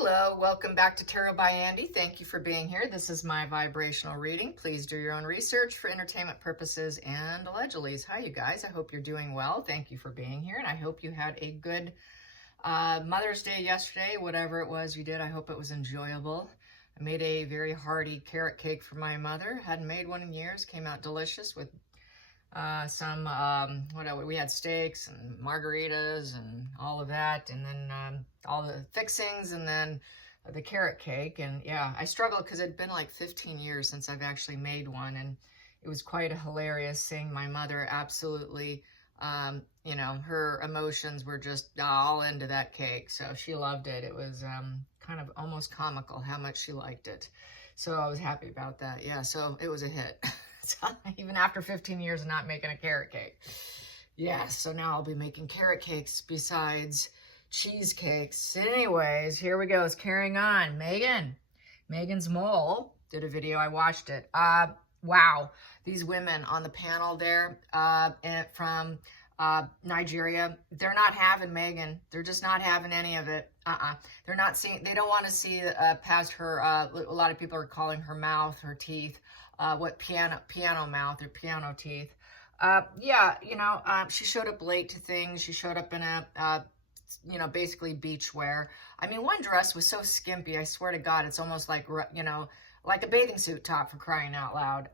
Hello, welcome back to Tarot by Andy. Thank you for being here. This is my vibrational reading. Please do your own research for entertainment purposes and allegedly. Hi, you guys. I hope you're doing well. Thank you for being here, and I hope you had a good Mother's Day yesterday, whatever it was you did. I hope it was enjoyable. I made a very hearty carrot cake for my mother. Hadn't made one in years. Came out delicious with we had steaks and margaritas and all of that, and then all the fixings, and then the carrot cake. And yeah, I struggled because it'd been like 15 years since I've actually made one, and it was quite hilarious seeing my mother absolutely, her emotions were just all into that cake. So she loved it. It was kind of almost comical how much she liked it. So I was happy about that. Yeah, so it was a hit. Even after 15 years of not making a carrot cake. Yeah, so now I'll be making carrot cakes besides cheesecakes. Anyways, here we go. It's carrying on. Meghan's mole did a video. I watched it. Wow. These women on the panel there from Nigeria, they're not having Meghan. They're just not having any of it. They're not seeing, they don't want to see past her. A lot of people are calling her mouth, her teeth. Piano mouth or piano teeth. She showed up late to things. She showed up in a, basically beachwear. I mean, one dress was so skimpy. I swear to God, it's almost like, like a bathing suit top, for crying out loud.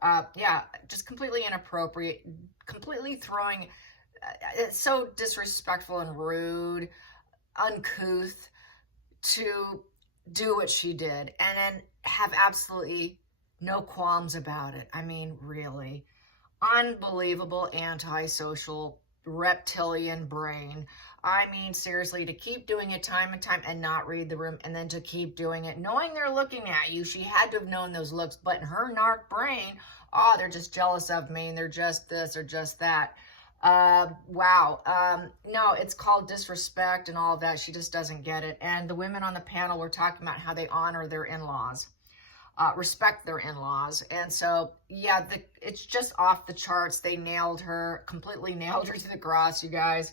Just completely inappropriate, completely throwing, it's so disrespectful and rude, uncouth to do what she did and then have absolutely no qualms about it. I mean, really. Unbelievable antisocial reptilian brain. I mean, seriously, to keep doing it time and time and not read the room, and then to keep doing it, knowing they're looking at you. She had to have known those looks, but in her narc brain, oh, they're just jealous of me, and they're just this or just that. Wow. No, it's called disrespect and all of that. She just doesn't get it. And the women on the panel were talking about how they honor their in-laws. Respect their in-laws. And so, yeah, it's just off the charts. They nailed her, completely nailed her to the cross, you guys.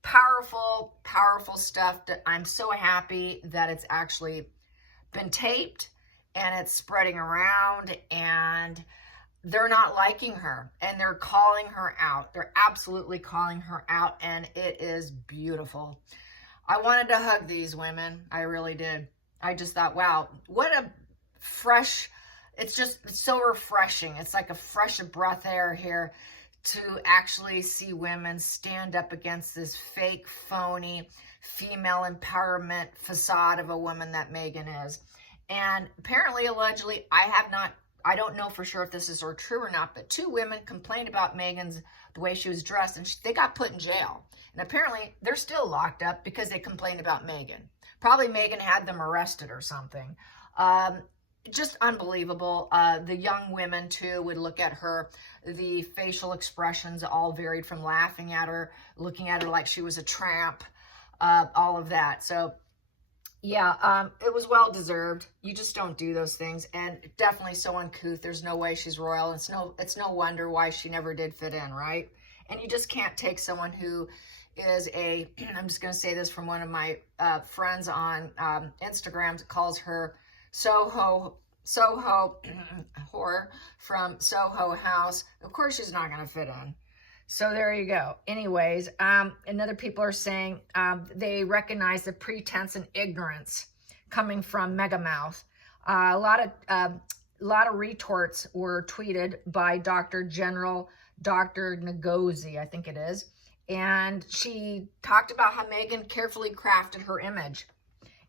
Powerful, powerful stuff. I'm so happy that it's actually been taped and it's spreading around, and they're not liking her and they're calling her out. They're absolutely calling her out, and it is beautiful. I wanted to hug these women. I really did. I just thought, wow, what a fresh, it's so refreshing. It's like a fresh breath air here to actually see women stand up against this fake, phony, female empowerment facade of a woman that Meghan is. And apparently, allegedly, I don't know for sure if this is true or not, but 2 women complained about Meghan's, the way she was dressed, and they got put in jail. And apparently, they're still locked up because they complained about Meghan. Probably Meghan had them arrested or something. Just unbelievable. The young women, too, would look at her. The facial expressions all varied from laughing at her, looking at her like she was a tramp, all of that. So, yeah, it was well-deserved. You just don't do those things. And definitely so uncouth. There's no way she's royal. It's no wonder why she never did fit in, right? And you just can't take someone who is I'm just going to say this from one of my friends on Instagram, that calls her Soho whore from Soho House. Of course she's not going to fit in. So there you go. Anyways, and other people are saying they recognize the pretense and ignorance coming from Megamouth. A lot of retorts were tweeted by Dr. Ngozi, I think it is. And she talked about how Meghan carefully crafted her image.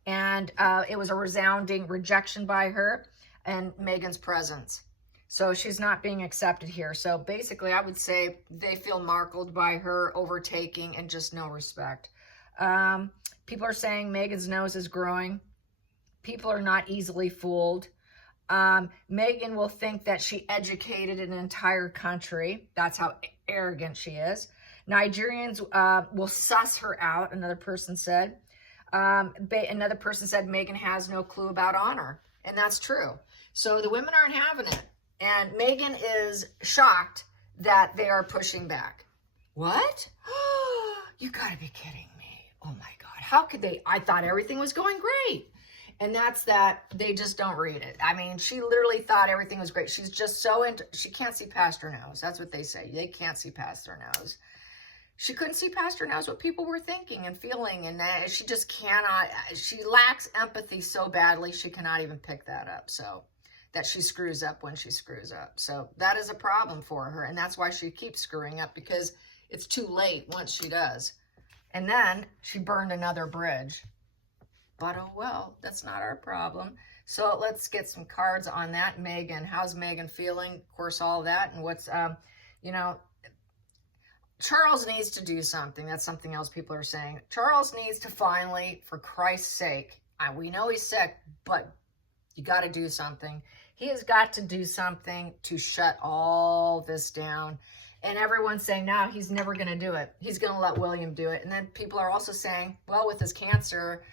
And it was a resounding rejection by her and Meghan's presence. So she's not being accepted here. So basically, I would say they feel markled by her overtaking and just no respect. People are saying Meghan's nose is growing. People are not easily fooled. Meghan will think that she educated an entire country. That's how arrogant she is. Nigerians will suss her out, another person said. Another person said Meghan has no clue about honor. And that's true. So the women aren't having it. And Meghan is shocked that they are pushing back. What? You gotta be kidding me. Oh my God. How could they? I thought everything was going great. And that's that they just don't read it. I mean, she literally thought everything was great. She's just so into, she can't see past her nose. That's what they say. They can't see past their nose. She couldn't see past her nose what people were thinking and feeling. And she just cannot, she lacks empathy so badly, she cannot even pick that up. So that she screws up when she screws up. So that is a problem for her. And that's why she keeps screwing up, because it's too late once she does. And then she burned another bridge. But oh well, that's not our problem. So let's get some cards on that. Meghan, how's Meghan feeling? Of course, all that. And what's, you know, Charles needs to do something. That's something else people are saying. Charles needs to finally, for Christ's sake, we know he's sick, but you got to do something. He has got to do something to shut all this down. And everyone's saying, no, he's never going to do it. He's going to let William do it. And then people are also saying, well, with his cancer,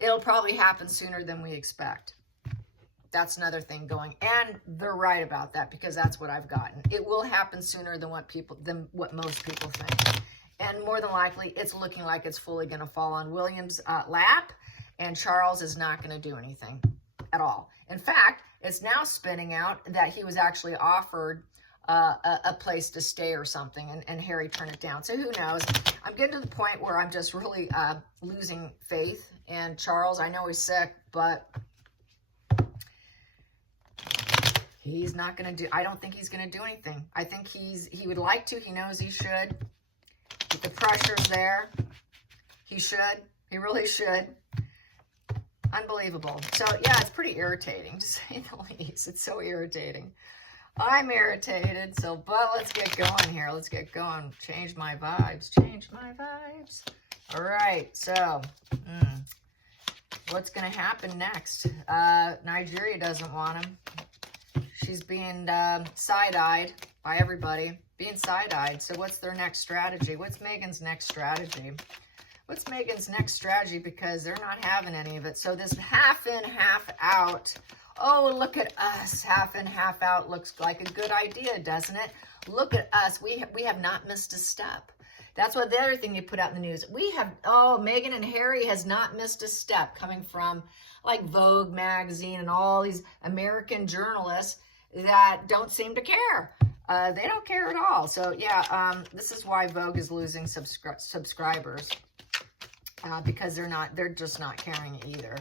it'll probably happen sooner than we expect. That's another thing going. And they're right about that, because that's what I've gotten. It will happen sooner than what most people think. And more than likely, it's looking like it's fully going to fall on William's lap. And Charles is not going to do anything at all. In fact, it's now spinning out that he was actually offered a place to stay or something, and Harry turned it down. So who knows? I'm getting to the point where I'm just really losing faith in Charles. I know he's sick, but he's not going to do, I don't think he's going to do anything. I think he would like to. He knows he should. If the pressure's there, he should. He really should. Unbelievable. So yeah, it's pretty irritating, to say the least. It's so irritating. I'm irritated. So, but let's get going here. Let's get going. Change my vibes. Change my vibes. All right. So, what's going to happen next? Nigeria doesn't want him. She's being side-eyed by everybody. Being side-eyed. So what's their next strategy? What's Meghan's next strategy? What's Meghan's next strategy? Because they're not having any of it. So this half in, half out. Oh, look at us. Half in, half out looks like a good idea, doesn't it? Look at us. We have not missed a step. That's what the other thing you put out in the news. We have, Meghan and Harry has not missed a step, coming from like Vogue magazine and all these American journalists that don't seem to care. They don't care at all. So yeah, this is why Vogue is losing subscribers. Because they're just not caring either.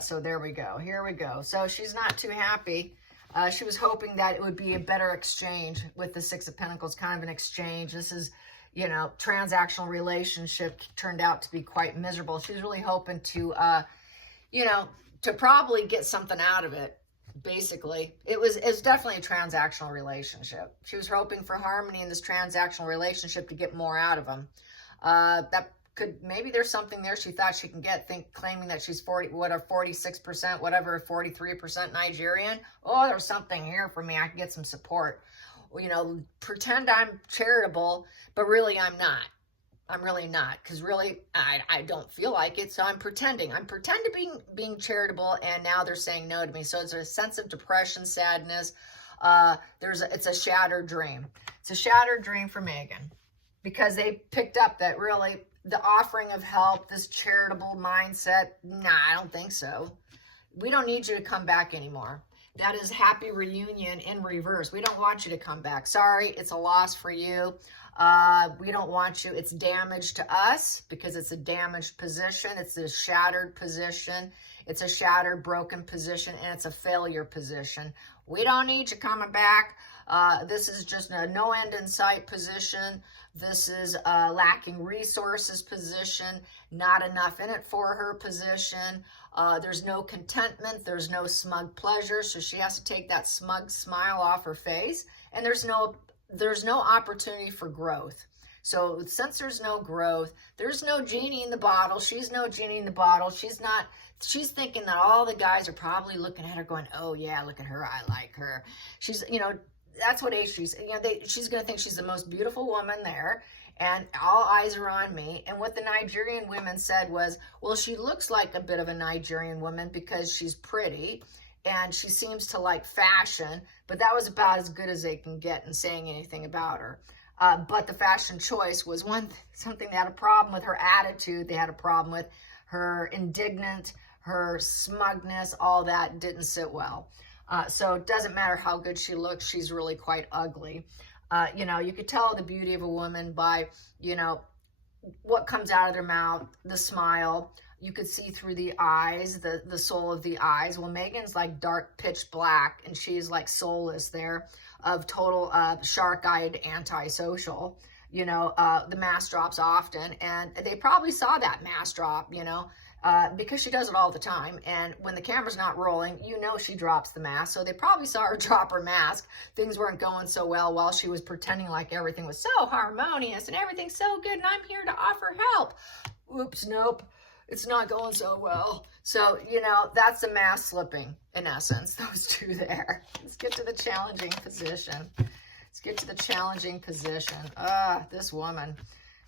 So there we go. Here we go. So she's not too happy. She was hoping that it would be a better exchange with the Six of Pentacles, kind of an exchange. This is, you know, transactional relationship turned out to be quite miserable. She was really hoping to, you know, to probably get something out of it. Basically, it's definitely a transactional relationship. She was hoping for harmony in this transactional relationship to get more out of him. That could, maybe there's something there she thought she can get, claiming that she's 46%, whatever, 43% Nigerian. Oh, there's something here for me. I can get some support. You know, pretend I'm charitable, but really I'm not. I'm really not, because really I don't feel like it, so I'm pretending. I'm pretending being charitable, and now they're saying no to me. So it's a sense of depression, sadness. It's a shattered dream. It's a shattered dream for Meghan, because they picked up that really the offering of help, this charitable mindset, nah, I don't think so. We don't need you to come back anymore. That is happy reunion in reverse. We don't want you to come back. Sorry, it's a loss for you. We don't want you. It's damage to us, because it's a damaged position. It's a shattered position. It's a shattered, broken position, and it's a failure position. We don't need you coming back. This is just a no end in sight position. This is a lacking resources position, not enough in it for her position. There's no contentment. There's no smug pleasure. So she has to take that smug smile off her face. And there's no opportunity for growth. So since there's no growth, there's no genie in the bottle. She's no genie in the bottle. She's thinking that all the guys are probably looking at her going, oh yeah, look at her. I like her. She's, you know, that's what she's, you know, she's going to think she's the most beautiful woman there, and all eyes are on me. And what the Nigerian women said was, well, she looks like a bit of a Nigerian woman because she's pretty and she seems to like fashion, but that was about as good as they can get in saying anything about her. But the fashion choice was something they had a problem with. Her attitude, they had a problem with. her indignant, her smugness, all that didn't sit well. So it doesn't matter how good she looks, she's really quite ugly. You know, you could tell the beauty of a woman by, you know, what comes out of their mouth, the smile. You could see through the eyes, the soul of the eyes. Well, Meghan's like dark pitch black, and she's like soulless there, of total shark-eyed antisocial. You know, the mask drops often, and they probably saw that mask drop, you know, because she does it all the time. And when the camera's not rolling, you know she drops the mask. So they probably saw her drop her mask. Things weren't going so well while she was pretending like everything was so harmonious and everything's so good and I'm here to offer help. Oops, nope. It's not going so well. So, you know, that's the mask slipping, in essence, those two there. Let's get to the challenging position. Let's get to the challenging position. This woman.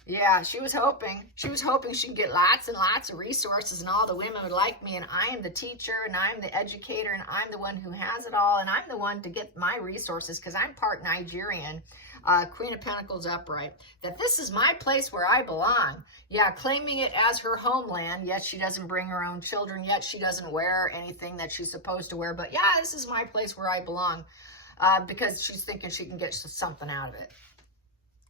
Yeah, she was hoping she'd get lots and lots of resources and all the women would like me, and I am the teacher and I'm the educator and I'm the one who has it all and I'm the one to get my resources because I'm part Nigerian, Queen of Pentacles upright, that this is my place where I belong. Yeah, claiming it as her homeland, yet she doesn't bring her own children, yet she doesn't wear anything that she's supposed to wear, but yeah, this is my place where I belong, because she's thinking she can get something out of it.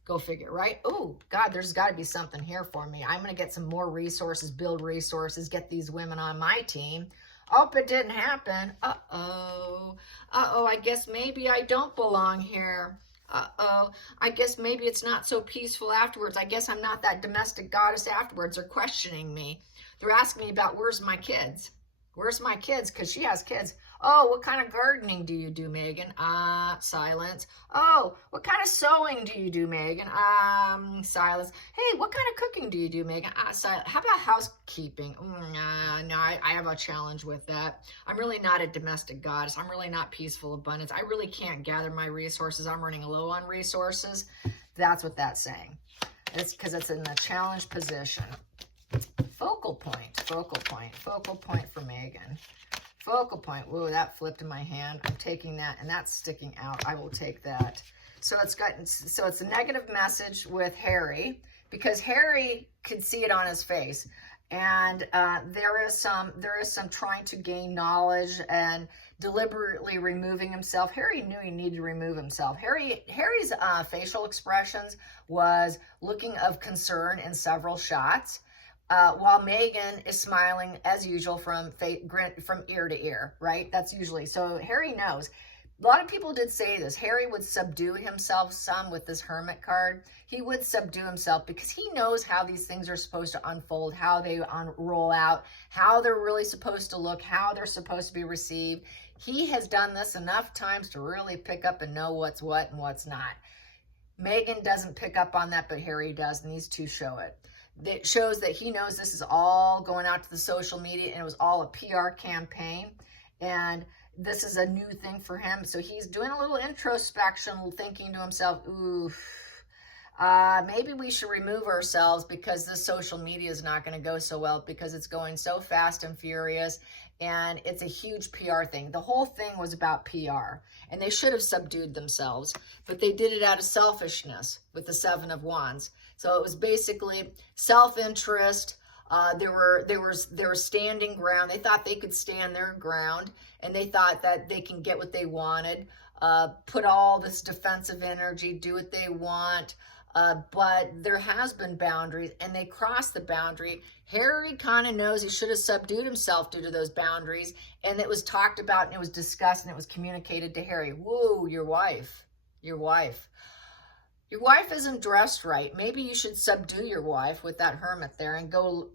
Go figure, right? Oh, God, there's got to be something here for me. I'm going to get some more resources, build resources, get these women on my team. Oh, it didn't happen. Uh-oh. Uh-oh, I guess maybe I don't belong here. Uh-oh, I guess maybe it's not so peaceful afterwards. I guess I'm not that domestic goddess afterwards. They're questioning me. They're asking me about where's my kids? Where's my kids? Because she has kids. Oh, what kind of gardening do you do, Meghan? Silence. Oh, what kind of sewing do you do, Meghan? Silence. Hey, what kind of cooking do you do, Meghan? Silence. How about housekeeping? No, I have a challenge with that. I'm really not a domestic goddess. I'm really not peaceful abundance. I really can't gather my resources. I'm running low on resources. That's what that's saying. It's because it's in the challenge position. Focal point for Meghan. Focal point. Whoa, that flipped in my hand. I'm taking that, and that's sticking out. I will take that. So it's a negative message with Harry, because Harry could see it on his face, and there is some trying to gain knowledge and deliberately removing himself. Harry knew he needed to remove himself. Harry's facial expressions was looking of concern in several shots. While Meghan is smiling as usual from ear to ear, right? That's usually, so Harry knows. A lot of people did say this. Harry would subdue himself some with this Hermit card. He would subdue himself because he knows how these things are supposed to unfold, how they roll out, how they're really supposed to look, how they're supposed to be received. He has done this enough times to really pick up and know what's what and what's not. Meghan doesn't pick up on that, but Harry does, and these two show it. It shows that he knows this is all going out to the social media, and it was all a PR campaign, and this is a new thing for him. So he's doing a little introspection, thinking to himself, ooh, maybe we should remove ourselves because this social media is not going to go so well because it's going so fast and furious, and it's a huge PR thing. The whole thing was about PR, and they should have subdued themselves, but they did it out of selfishness with the Seven of Wands. So it was basically self-interest. They were standing ground. They thought they could stand their ground, and they thought that they can get what they wanted, put all this defensive energy, do what they want. But there has been boundaries, and they crossed the boundary. Harry kind of knows he should have subdued himself due to those boundaries, and it was talked about, and it was discussed, and it was communicated to Harry. Whoa, your wife. Your wife isn't dressed right. Maybe you should subdue your wife with that Hermit there and go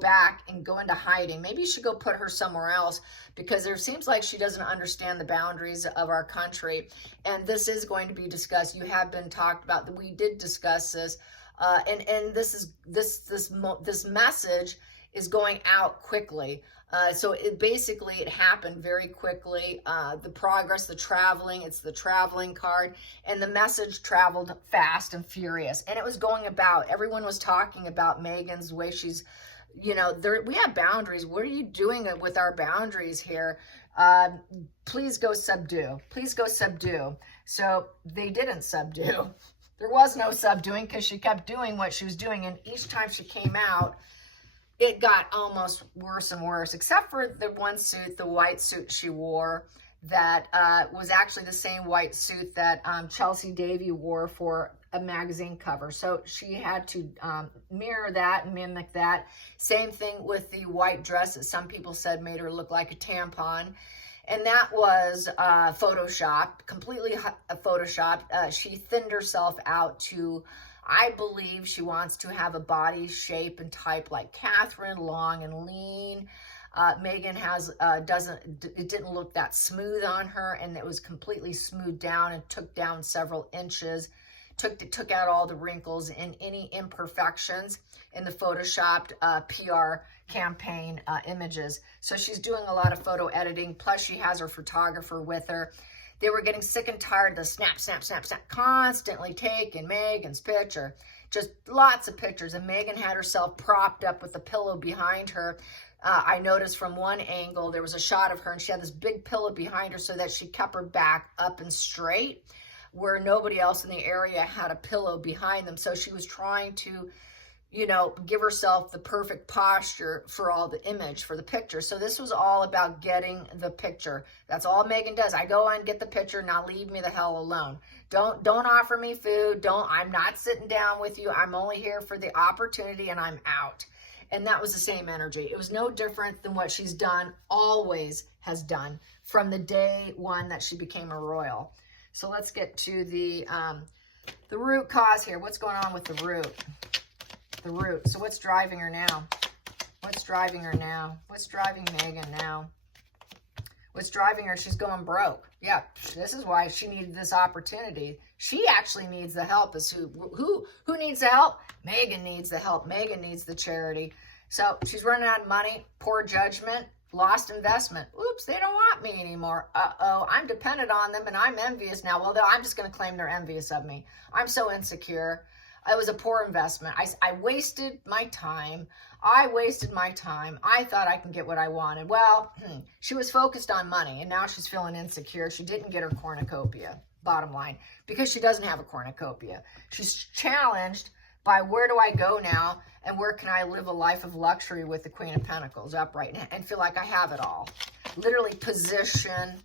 back and go into hiding. Maybe you should go put her somewhere else, because there seems like she doesn't understand the boundaries of our country. And this is going to be discussed. You have been talked about. We did discuss this, and this message is going out quickly. So it happened very quickly. The progress, the traveling, it's the traveling card, and the message traveled fast and furious, and it was going about. Everyone was talking about Meghan's way she's, we have boundaries. What are you doing with our boundaries here? Please go subdue. Please go subdue. So they didn't subdue. There was no subduing because she kept doing what she was doing, and each time she came out, it got almost worse and worse, except for the one suit, the white suit she wore, that was actually the same white suit that Chelsea Davy wore for a magazine cover. So she had to mirror that, mimic that. Same thing with the white dress that some people said made her look like a tampon. And that was photoshopped, completely photoshopped. She thinned herself out to, I believe she wants to have a body shape and type like Catherine, long and lean. Meghan has, it didn't look that smooth on her, and it was completely smoothed down and took down several inches. Took out all the wrinkles and any imperfections in the photoshopped PR campaign images. So she's doing a lot of photo editing, plus she has her photographer with her. They were getting sick and tired of the snap, snap, snap, snap, constantly taking Meghan's picture. Just lots of pictures. And Meghan had herself propped up with a pillow behind her. I noticed from one angle, there was a shot of her and she had this big pillow behind her so that she kept her back up and straight, where nobody else in the area had a pillow behind them. So she was trying to, you know, give herself the perfect posture for all the image, for the picture. So this was all about getting the picture. That's all Meghan does. I go and get the picture, now leave me the hell alone. Don't offer me food. I'm not sitting down with you. I'm only here for the opportunity and I'm out. And that was the same energy. It was no different than what she's done, always has done, from the day one that she became a royal. So let's get to the root cause here. What's going on with the root? The root. So what's driving her now? What's driving her now? What's driving Meghan now? What's driving her? She's going broke. Yeah, this is why she needed this opportunity. She actually needs the help. Is who needs the help? Meghan needs the help. Meghan needs the charity. So she's running out of money, poor judgment, lost investment. Oops, they don't want me anymore. Uh-oh, I'm dependent on them and I'm envious now. Well, I'm just going to claim they're envious of me. I'm so insecure. It was a poor investment. I wasted my time. I wasted my time. I thought I can get what I wanted. Well, she was focused on money and now she's feeling insecure. She didn't get her cornucopia, bottom line, because she doesn't have a cornucopia. She's challenged by where do I go now and where can I live a life of luxury with the Queen of Pentacles upright and feel like I have it all. Literally position,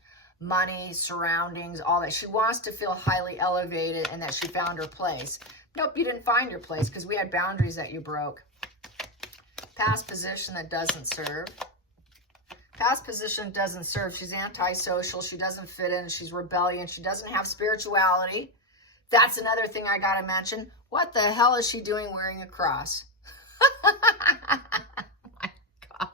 money, surroundings, all that. She wants to feel highly elevated and that she found her place. Nope, you didn't find your place because we had boundaries that you broke. Past position that doesn't serve. Past position doesn't serve. She's antisocial. She doesn't fit in. She's rebellion. She doesn't have spirituality. That's another thing I got to mention. What the hell is she doing wearing a cross? Oh my God.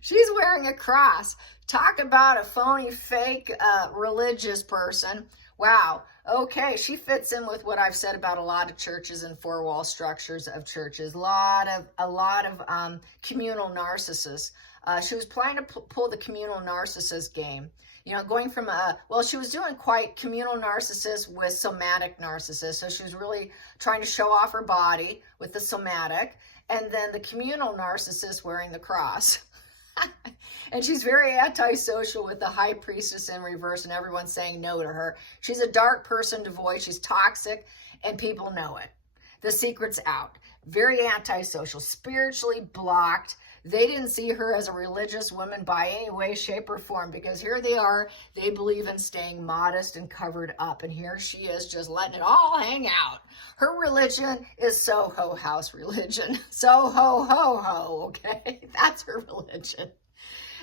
She's wearing a cross. Talk about a phony, fake, religious person. Wow. Okay, she fits in with what I've said about a lot of churches and four-wall structures of churches. A lot of communal narcissists. She was planning to pull the communal narcissist game. You know, going from she was doing quite communal narcissist with somatic narcissist. So she was really trying to show off her body with the somatic, and then the communal narcissist wearing the cross. And she's very antisocial with the high priestess in reverse and everyone's saying no to her. She's a dark person to avoid. She's toxic and people know it. The secret's out. Very antisocial, spiritually blocked. They didn't see her as a religious woman by any way, shape, or form because here they are. They believe in staying modest and covered up. And here she is just letting it all hang out. Her religion is Soho House religion. Soho ho ho, okay? That's her religion.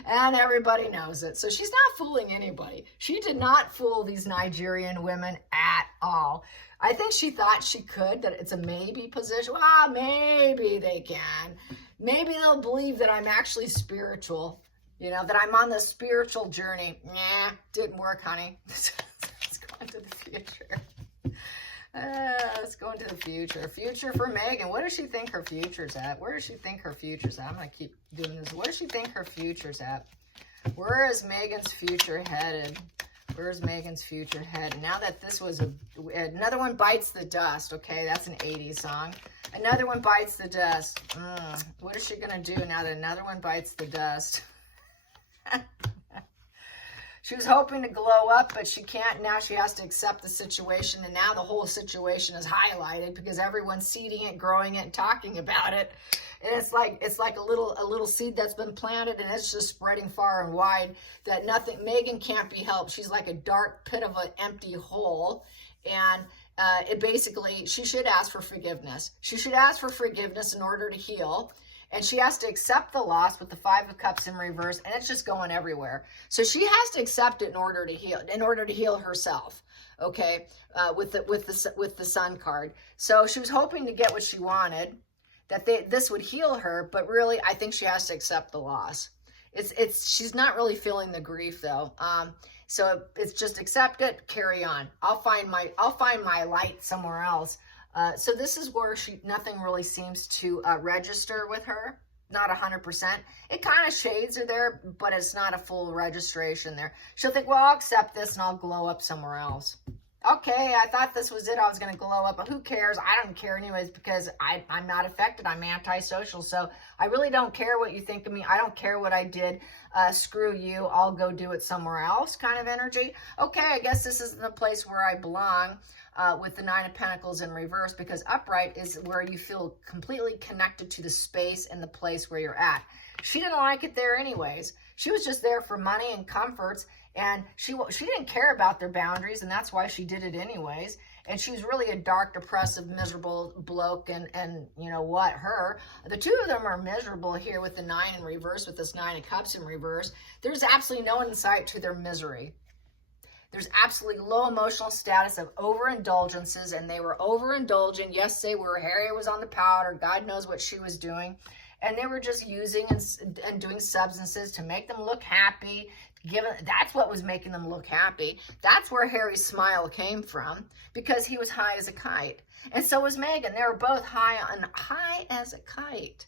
And everybody knows it. So she's not fooling anybody. She did not fool these Nigerian women at all. I think she thought she could, that it's a maybe position. Well, maybe they can. Maybe they'll believe that I'm actually spiritual, you know, that I'm on the spiritual journey. Nah, didn't work, honey. Let's go into the future. Let's go into the future. Future for Meghan. What does she think her future's at? Where does she think her future's at? I'm going to keep doing this. Where does she think her future's at? Where is Meghan's future headed? Where's Meghan's future headed? Now that this was another one bites the dust. Okay, that's an 80s song. Another one bites the dust. What is she going to do now that another one bites the dust? She was hoping to glow up, but she can't. Now she has to accept the situation, and now the whole situation is highlighted because everyone's seeding it, growing it, and talking about it. And it's like a little seed that's been planted, and it's just spreading far and wide. That nothing, Meghan can't be helped. She's like a dark pit of an empty hole, and it basically, she should ask for forgiveness. She should ask for forgiveness in order to heal. And she has to accept the loss with the Five of Cups in reverse, and it's just going everywhere. So she has to accept it in order to heal herself. Okay, with the Sun card. So she was hoping to get what she wanted, that this would heal her, but really I think she has to accept the loss. She's not really feeling the grief though. So it's just accept it, carry on. I'll find my light somewhere else. So this is where nothing really seems to register with her. Not 100%. It kind of shades are there, but it's not a full registration there. She'll think, well, I'll accept this and I'll glow up somewhere else. Okay, I thought this was it. I was going to glow up, but who cares? I don't care anyways because I'm not affected. I'm antisocial, so I really don't care what you think of me. I don't care what I did. Screw you. I'll go do it somewhere else kind of energy. Okay, I guess this isn't the place where I belong. With the Nine of Pentacles in reverse, because upright is where you feel completely connected to the space and the place where you're at. She didn't like it there anyways. She was just there for money and comforts, and she didn't care about their boundaries, and that's why she did it anyways. And she was really a dark, depressive, miserable bloke, and you know what, her. The two of them are miserable here with the Nine in reverse, with this Nine of Cups in reverse. There's absolutely no insight to their misery. There's absolutely low emotional status of overindulgences, and they were overindulging. Yes, they were. Harry was on the powder. God knows what she was doing. And they were just using and doing substances to make them look happy. That's what was making them look happy. That's where Harry's smile came from, because he was high as a kite. And so was Meghan. They were both high as a kite.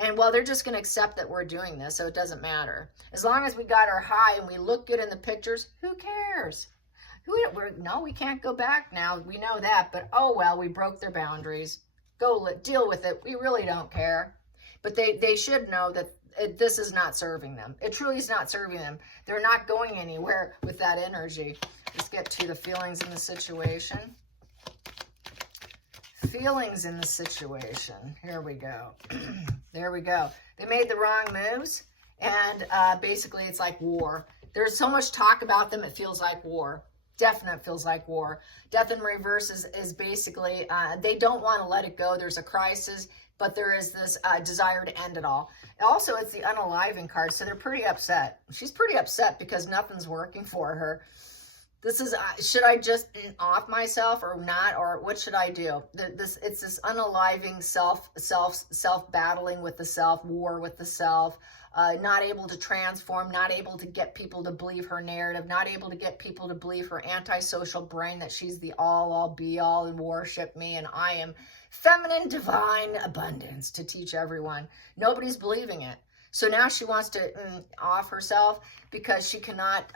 And well, they're just going to accept that we're doing this, so it doesn't matter. As long as we got our high and we look good in the pictures, who cares? No, we can't go back now. We know that, but oh well, we broke their boundaries. Deal with it. We really don't care. But they should know that this is not serving them. It truly is not serving them. They're not going anywhere with that energy. Let's get to the feelings in the situation. Feelings in the situation. Here we go. There we go. They made the wrong moves, and basically it's like war. There's so much talk about them, it feels like war. Definite feels like war. Death in reverse is basically, they don't want to let it go. There's a crisis, but there is this desire to end it all. Also, it's the unaliving card, so they're pretty upset. She's pretty upset because nothing's working for her. This is, should I just off myself or not, or what should I do? It's this unaliving self battling with the self, war with the self, not able to transform, not able to get people to believe her narrative, not able to get people to believe her antisocial brain that she's the all be all and worship me and I am feminine divine abundance to teach everyone. Nobody's believing it. So now she wants to off herself because she cannot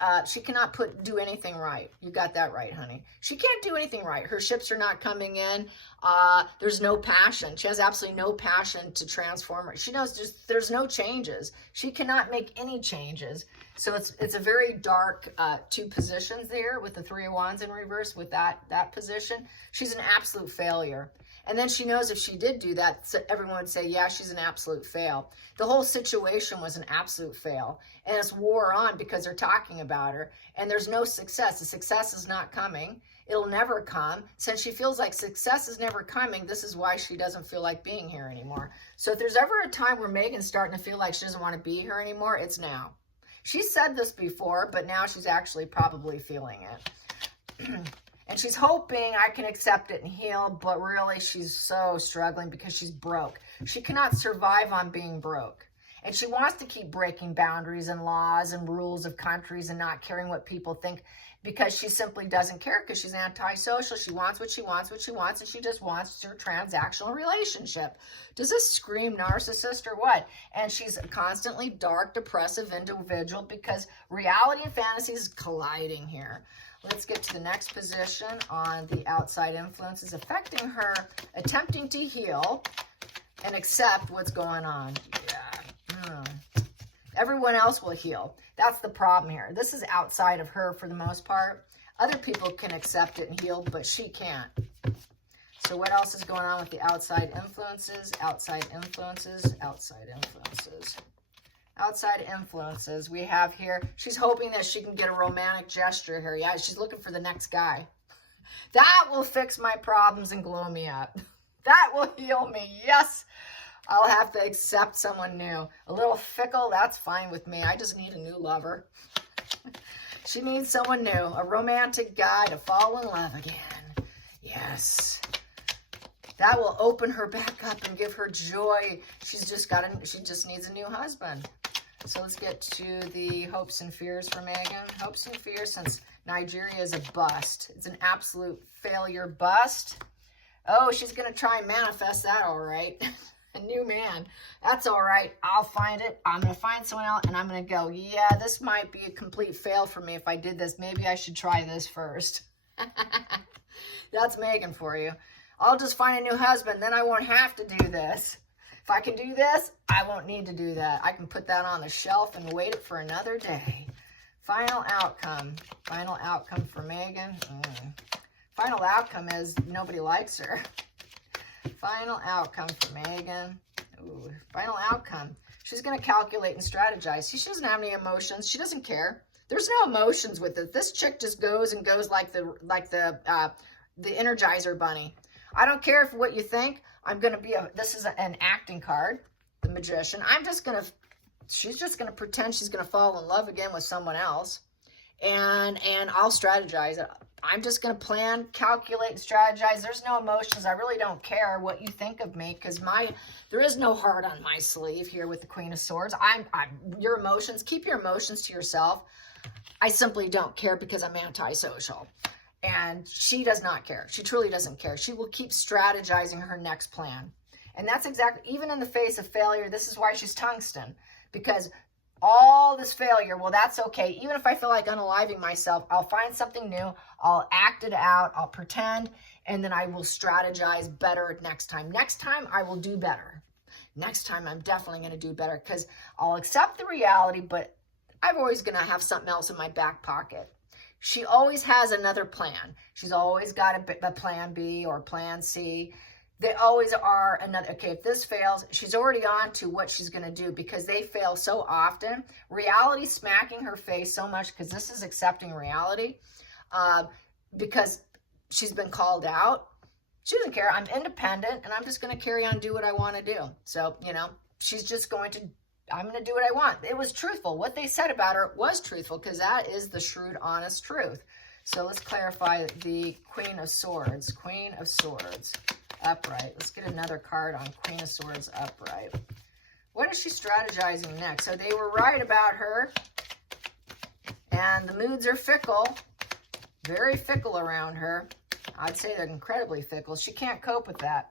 do anything right. You got that right, honey. She can't do anything right. Her ships are not coming in. There's no passion. She has absolutely no passion to transform her. She knows there's no changes. She cannot make any changes. So it's a very dark two positions there with the Three of Wands in reverse with that position. She's an absolute failure. And then she knows if she did do that, so everyone would say, yeah, she's an absolute fail. The whole situation was an absolute fail. And it's war on because they're talking about her. And there's no success. The success is not coming. It'll never come. Since she feels like success is never coming, this is why she doesn't feel like being here anymore. So if there's ever a time where Meghan's starting to feel like she doesn't want to be here anymore, it's now. She said this before, but now she's actually probably feeling it. And she's hoping I can accept it and heal, but really she's so struggling because she's broke. She cannot survive on being broke. And she wants to keep breaking boundaries and laws and rules of countries and not caring what people think because she simply doesn't care because she's antisocial. She wants what she wants, and she just wants her transactional relationship. Does this scream narcissist or what? And she's a constantly dark, depressive individual because reality and fantasy is colliding here. Let's get to the next position on the outside influences affecting her, attempting to heal and accept what's going on. Yeah. Everyone else will heal. That's the problem here. This is outside of her for the most part. Other people can accept it and heal, but she can't. So what else is going on with the outside influences? Outside influences, outside influences. Outside influences we have here. She's hoping that she can get a romantic gesture here. Yeah, she's looking for the next guy. That will fix my problems and glow me up. That will heal me. Yes. I'll have to accept someone new. A little fickle, that's fine with me. I just need a new lover. She needs someone new, a romantic guy to fall in love again. Yes. That will open her back up and give her joy. She just needs a new husband. So let's get to the hopes and fears for Meghan. Hopes and fears, since Nigeria is a bust. It's an absolute failure bust. Oh, she's going to try and manifest that, all right. A new man. That's all right. I'll find it. I'm going to find someone else, and I'm going to go, yeah, this might be a complete fail for me if I did this. Maybe I should try this first. That's Meghan for you. I'll just find a new husband, then I won't have to do this. If I can do this, I won't need to do that. I can put that on the shelf and wait it for another day. Final outcome. Final outcome for Meghan. Final outcome is nobody likes her. Final outcome for Meghan. Ooh, final outcome. She's going to calculate and strategize. She doesn't have any emotions. She doesn't care. There's no emotions with it. This chick just goes and goes like the Energizer Bunny. I don't care if what you think. I'm going to be this is an acting card, the Magician. She's just going to pretend she's going to fall in love again with someone else. And I'll strategize. I'm just going to plan, calculate, and strategize. There's no emotions. I really don't care what you think of me because there is no heart on my sleeve here with the Queen of Swords. Your emotions, keep your emotions to yourself. I simply don't care because I'm antisocial. And she does not care. She truly doesn't care. She will keep strategizing her next plan. And that's exactly, even in the face of failure, this is why she's tungsten. Because all this failure, well, that's okay. Even if I feel like unaliving myself, I'll find something new. I'll act it out. I'll pretend. And then I will strategize better next time. Next time, I will do better. Next time, I'm definitely going to do better because I'll accept the reality, but I'm always going to have something else in my back pocket. She always has another plan. She's always got a plan B or plan C. They always are another, okay, if this fails, she's already on to what she's going to do because they fail so often. Reality smacking her face so much because this is accepting reality because she's been called out. She doesn't care. I'm independent and I'm just going to carry on, do what I want to do. So, she's just going to, I'm going to do what I want. It was truthful. What they said about her was truthful because that is the shrewd, honest truth. So let's clarify the Queen of Swords. Queen of Swords, upright. Let's get another card on Queen of Swords, upright. What is she strategizing next? So they were right about her. And the moods are fickle. Very fickle around her. I'd say they're incredibly fickle. She can't cope with that.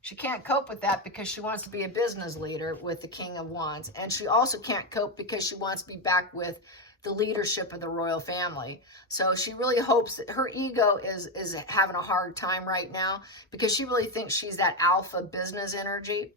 She can't cope with that because she wants to be a business leader with the King of Wands. And she also can't cope because she wants to be back with the leadership of the royal family. So she really hopes that her ego is having a hard time right now because she really thinks she's that alpha business energy.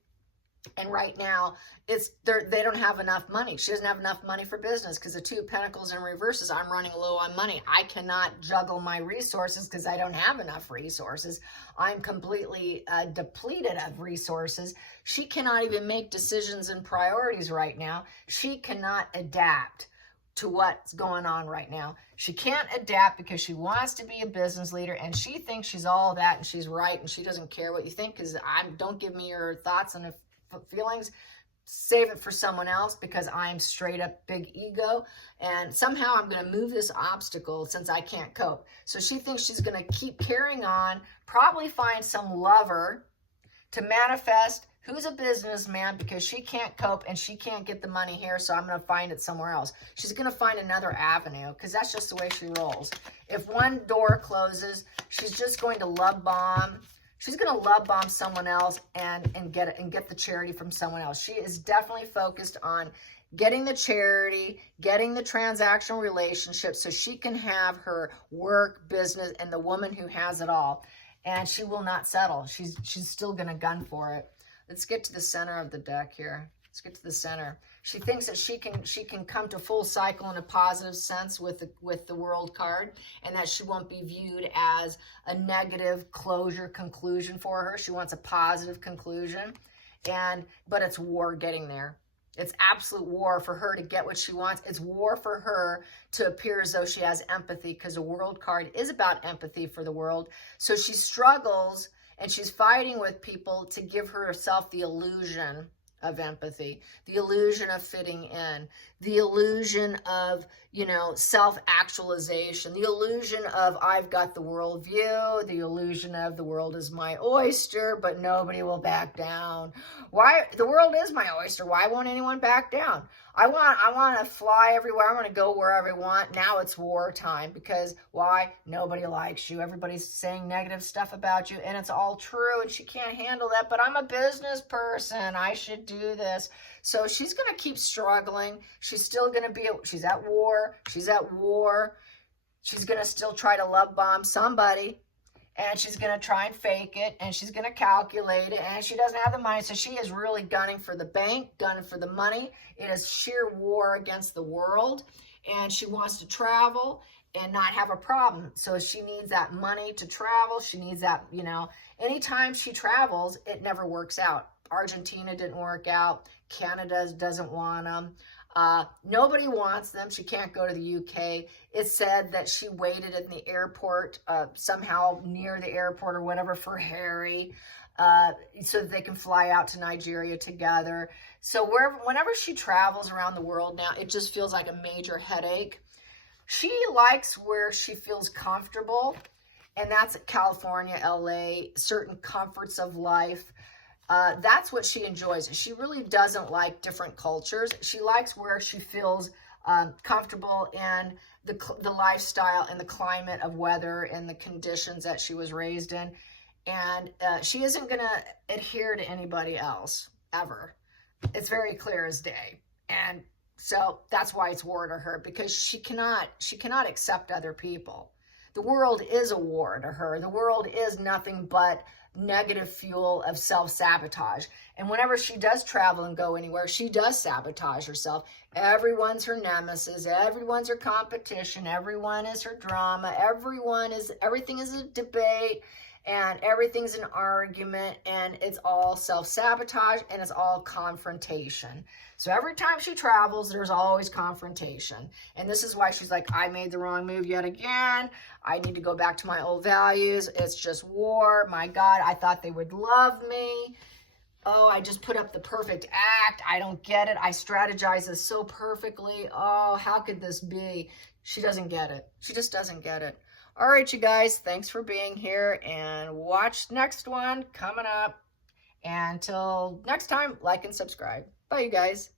And right now, they don't have enough money. She doesn't have enough money for business because the Two of Pentacles in reverses, I'm running low on money. I cannot juggle my resources because I don't have enough resources. I'm completely depleted of resources. She cannot even make decisions and priorities right now. She cannot adapt to what's going on right now. She can't adapt because she wants to be a business leader and she thinks she's all that and she's right and she doesn't care what you think because don't give me your thoughts and feelings. Save it for someone else because I'm straight up big ego and somehow I'm going to move this obstacle since I can't cope. So she thinks she's going to keep carrying on, probably find some lover to manifest who's a businessman because she can't cope and she can't get the money here, so I'm going to find it somewhere else. She's going to find another avenue because that's just the way she rolls. If one door closes, she's just going to love bomb. She's going to love bomb someone else and get the charity from someone else. She is definitely focused on getting the charity, getting the transactional relationship so she can have her work, business, and the woman who has it all. And she will not settle. She's still going to gun for it. Let's get to the center of the deck here. Let's get to the center. She thinks that she can come to full cycle in a positive sense with the World card, and that she won't be viewed as a negative closure conclusion for her. She wants a positive conclusion, but it's war getting there. It's absolute war for her to get what she wants. It's war for her to appear as though she has empathy, because the World card is about empathy for the world. So she struggles and she's fighting with people to give herself the illusion of empathy, the illusion of fitting in, the illusion of, you know, self-actualization, the illusion of I've got the world view, the illusion of the world is my oyster, but nobody will back down. Why? The world is my oyster. Why won't anyone back down? I want to fly everywhere. I want to go wherever I want. Now it's war time, because why? Nobody likes you. Everybody's saying negative stuff about you, and it's all true, and she can't handle that. But I'm a business person. I should do this. So she's going to keep struggling. She's still going to be, she's at war. She's at war. She's going to still try to love bomb somebody. And she's going to try and fake it, and she's going to calculate it, and she doesn't have the money. So she is really gunning for the bank, gunning for the money. It is sheer war against the world, and she wants to travel and not have a problem. So she needs that money to travel. She needs that, you know, anytime she travels, it never works out. Argentina didn't work out. Canada doesn't want them. Nobody wants them. She can't go to the UK. It said that she waited in the airport, somehow near the airport or whatever, for Harry, so that they can fly out to Nigeria together. So whenever she travels around the world now, it just feels like a major headache. She likes where she feels comfortable, and that's California, LA, certain comforts of life. That's what she enjoys. She really doesn't like different cultures. She likes where she feels comfortable in the lifestyle and the climate of weather and the conditions that she was raised in. And she isn't going to adhere to anybody else, ever. It's very clear as day. And so that's why it's war to her, because she cannot accept other people. The world is a war to her. The world is nothing but negative fuel of self-sabotage. And whenever she does travel and go anywhere, she does sabotage herself. Everyone's her nemesis. Everyone's her competition. Everyone is her drama. Everything is a debate, and everything's an argument, and it's all self-sabotage, and it's all confrontation. So every time she travels, there's always confrontation. And this is why she's like, I made the wrong move yet again. I need to go back to my old values. It's just war. My God, I thought they would love me. Oh, I just put up the perfect act. I don't get it. I strategize this so perfectly. Oh, how could this be? She doesn't get it. She just doesn't get it. All right, you guys, thanks for being here, and watch the next one coming up. And until next time, like and subscribe. Bye, you guys.